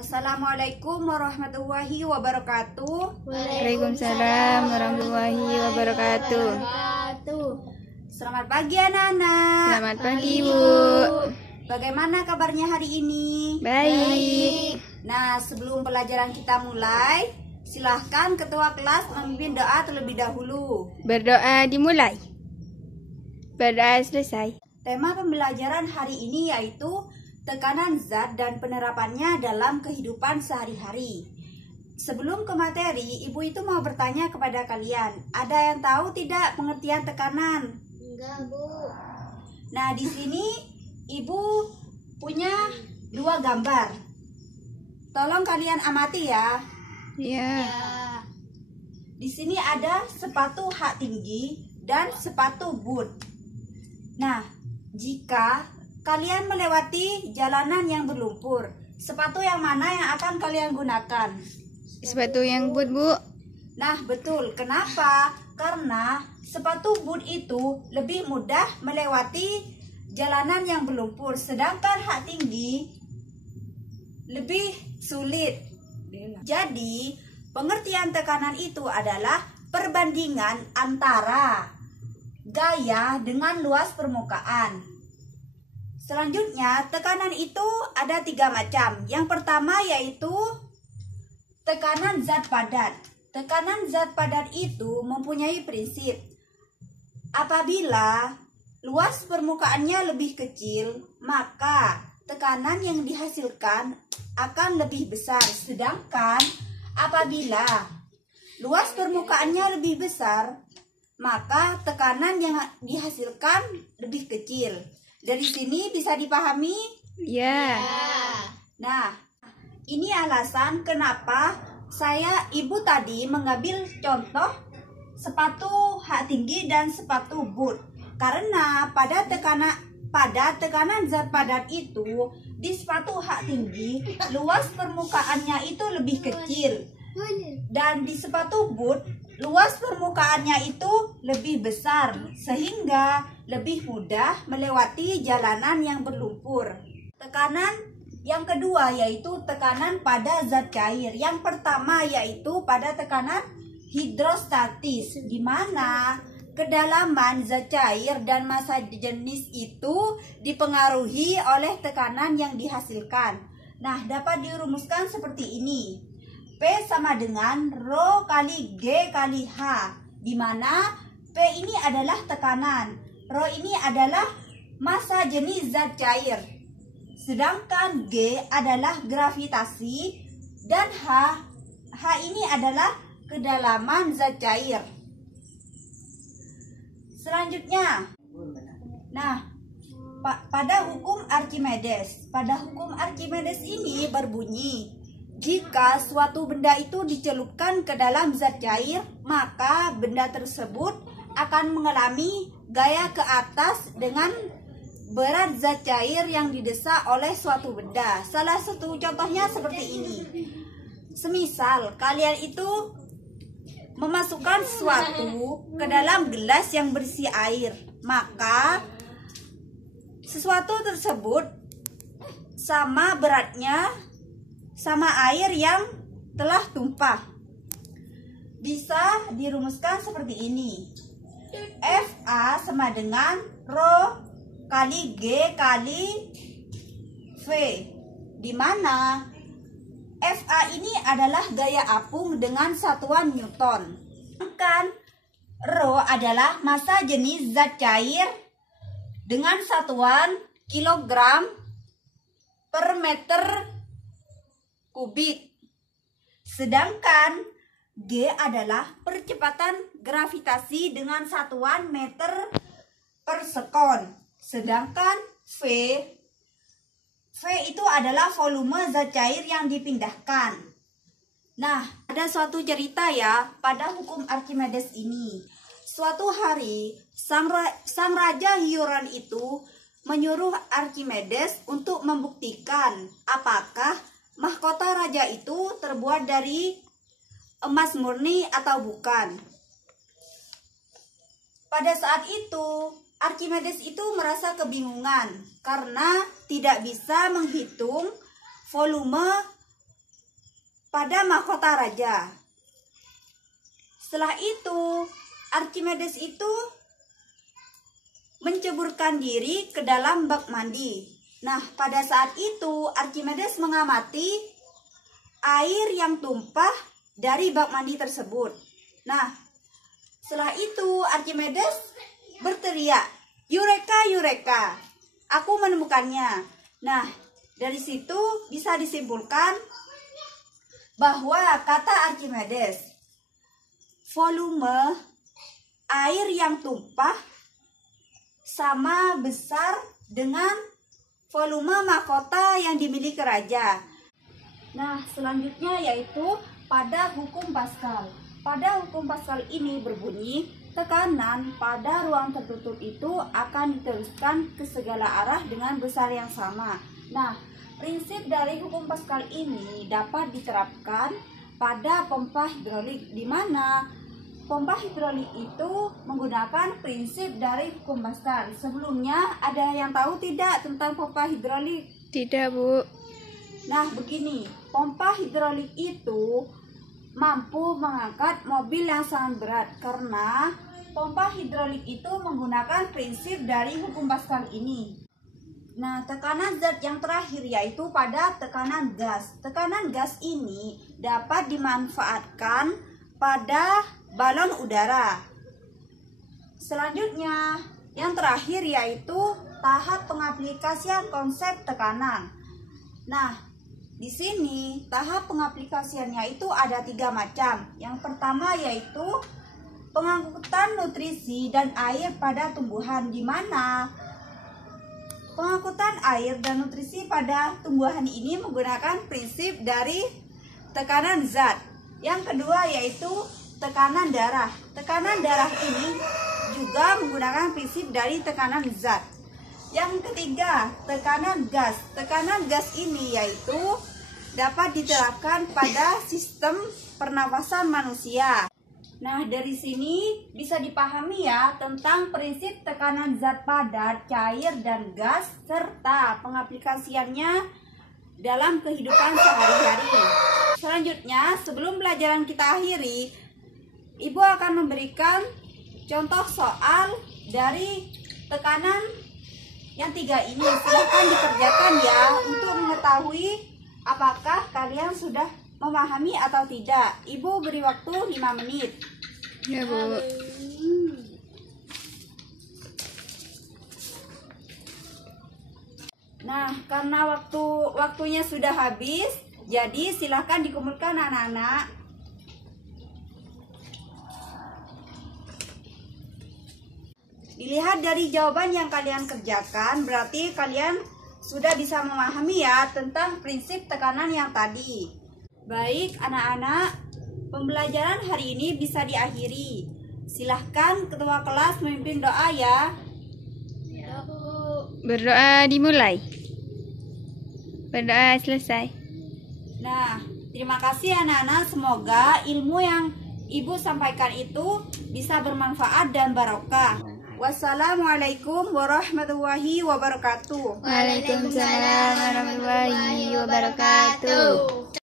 Assalamualaikum warahmatullahi wabarakatuh. Waalaikumsalam warahmatullahi wabarakatuh. Selamat pagi anak-anak. Selamat pagi Bu. Bagaimana kabarnya hari ini? Baik. Nah, sebelum pelajaran kita mulai, silahkan ketua kelas memimpin doa terlebih dahulu. Berdoa dimulai. Berdoa selesai. Tema pembelajaran hari ini yaitu tekanan zat dan penerapannya dalam kehidupan sehari-hari. Sebelum ke materi, Ibu itu mau bertanya kepada kalian, ada yang tahu tidak pengertian tekanan? Enggak, Bu. Nah, di sini Ibu punya dua gambar. Tolong kalian amati ya. Ya. Di sini ada sepatu hak tinggi dan sepatu boot. Nah, jika kalian melewati jalanan yang berlumpur, sepatu yang mana yang akan kalian gunakan? Sepatu yang boot, Bu. Nah, betul. Kenapa? Karena sepatu boot itu lebih mudah melewati jalanan yang berlumpur, sedangkan hak tinggi lebih sulit. Jadi, pengertian tekanan itu adalah perbandingan antara gaya dengan luas permukaan. Selanjutnya, tekanan itu ada 3 macam. Yang pertama yaitu tekanan zat padat. Tekanan zat padat itu mempunyai prinsip. Apabila luas permukaannya lebih kecil, maka tekanan yang dihasilkan akan lebih besar. Sedangkan apabila luas permukaannya lebih besar, maka tekanan yang dihasilkan lebih kecil. Dari sini bisa dipahami? Ya. Nah, ini alasan kenapa ibu tadi mengambil contoh sepatu hak tinggi dan sepatu boot. Karena pada tekanan zat padat itu, di sepatu hak tinggi luas permukaannya itu lebih kecil. Dan di sepatu boot luas permukaannya itu lebih besar, sehingga lebih mudah melewati jalanan yang berlumpur. Tekanan yang kedua yaitu tekanan pada zat cair. Yang pertama yaitu pada tekanan hidrostatis, di mana kedalaman zat cair dan massa jenis itu dipengaruhi oleh tekanan yang dihasilkan. Nah, dapat dirumuskan seperti ini. P sama dengan Rho kali G kali H, di mana P ini adalah tekanan, Rho ini adalah massa jenis zat cair, sedangkan G adalah gravitasi, dan H ini adalah kedalaman zat cair. Selanjutnya, nah, pada hukum Archimedes ini berbunyi, jika suatu benda itu dicelupkan ke dalam zat cair, maka benda tersebut akan mengalami gaya ke atas dengan berat zat cair yang didesak oleh suatu benda. Salah satu contohnya seperti ini. Semisal kalian itu memasukkan sesuatu ke dalam gelas yang berisi air, maka sesuatu tersebut sama beratnya sama air yang telah tumpah. Bisa dirumuskan seperti ini. FA sama dengan Rho kali G kali V, di mana FA ini adalah gaya apung dengan satuan Newton. Sedangkan Rho adalah massa jenis zat cair dengan satuan kilogram per meter kubik. Sedangkan G adalah percepatan gravitasi dengan satuan meter per sekon. Sedangkan V itu adalah volume zat cair yang dipindahkan. Nah, ada suatu cerita ya pada hukum Archimedes ini. Suatu hari, sang raja Hieron itu menyuruh Archimedes untuk membuktikan apakah mahkota raja itu terbuat dari emas murni atau bukan. Pada saat itu, Archimedes itu merasa kebingungan karena tidak bisa menghitung volume pada mahkota raja. Setelah itu, Archimedes itu menceburkan diri ke dalam bak mandi. Nah, pada saat itu Archimedes mengamati air yang tumpah dari bak mandi tersebut. Nah, setelah itu Archimedes berteriak, "Eureka, Eureka! Aku menemukannya." Nah, dari situ bisa disimpulkan bahwa kata Archimedes, volume air yang tumpah sama besar dengan volume mahkota yang dimiliki raja. Nah, selanjutnya yaitu pada hukum Pascal. Pada hukum Pascal ini berbunyi, tekanan pada ruang tertutup itu akan diteruskan ke segala arah dengan besar yang sama. Nah, prinsip dari hukum Pascal ini dapat diterapkan pada pompa hidrolik, di mana pompa hidrolik itu menggunakan prinsip dari hukum Pascal. Sebelumnya ada yang tahu tidak tentang pompa hidrolik? Tidak, Bu. Nah, begini, pompa hidrolik itu mampu mengangkat mobil yang sangat berat karena pompa hidrolik itu menggunakan prinsip dari hukum Pascal ini. Nah, tekanan zat yang terakhir yaitu pada tekanan gas. Tekanan gas ini dapat dimanfaatkan pada balon udara. Selanjutnya, yang terakhir yaitu tahap pengaplikasian konsep tekanan. Nah, di sini tahap pengaplikasiannya itu ada 3 macam. Yang pertama yaitu pengangkutan nutrisi dan air pada tumbuhan, di mana pengangkutan air dan nutrisi pada tumbuhan ini menggunakan prinsip dari tekanan zat. Yang kedua yaitu tekanan darah. Tekanan darah ini juga menggunakan prinsip dari tekanan zat. Yang ketiga, tekanan gas. Tekanan gas ini yaitu dapat diterapkan pada sistem pernapasan manusia. Nah, dari sini bisa dipahami ya tentang prinsip tekanan zat padat, cair, dan gas, serta pengaplikasiannya dalam kehidupan sehari-hari. Selanjutnya, sebelum pelajaran kita akhiri, Ibu akan memberikan contoh soal dari tekanan yang 3 ini. Silahkan dikerjakan ya untuk mengetahui apakah kalian sudah memahami atau tidak. Ibu beri waktu 5 menit. Ya, Bu. Nah, karena waktunya sudah habis, jadi silahkan dikumpulkan anak-anak. Dilihat dari jawaban yang kalian kerjakan, berarti kalian sudah bisa memahami ya tentang prinsip tekanan yang tadi. Baik anak-anak, pembelajaran hari ini bisa diakhiri. Silahkan ketua kelas memimpin doa ya. Berdoa dimulai. Berdoa selesai. Nah, terima kasih anak-anak. Semoga ilmu yang Ibu sampaikan itu bisa bermanfaat dan barokah. Wassalamualaikum warahmatullahi wabarakatuh. Waalaikumsalam warahmatullahi wabarakatuh.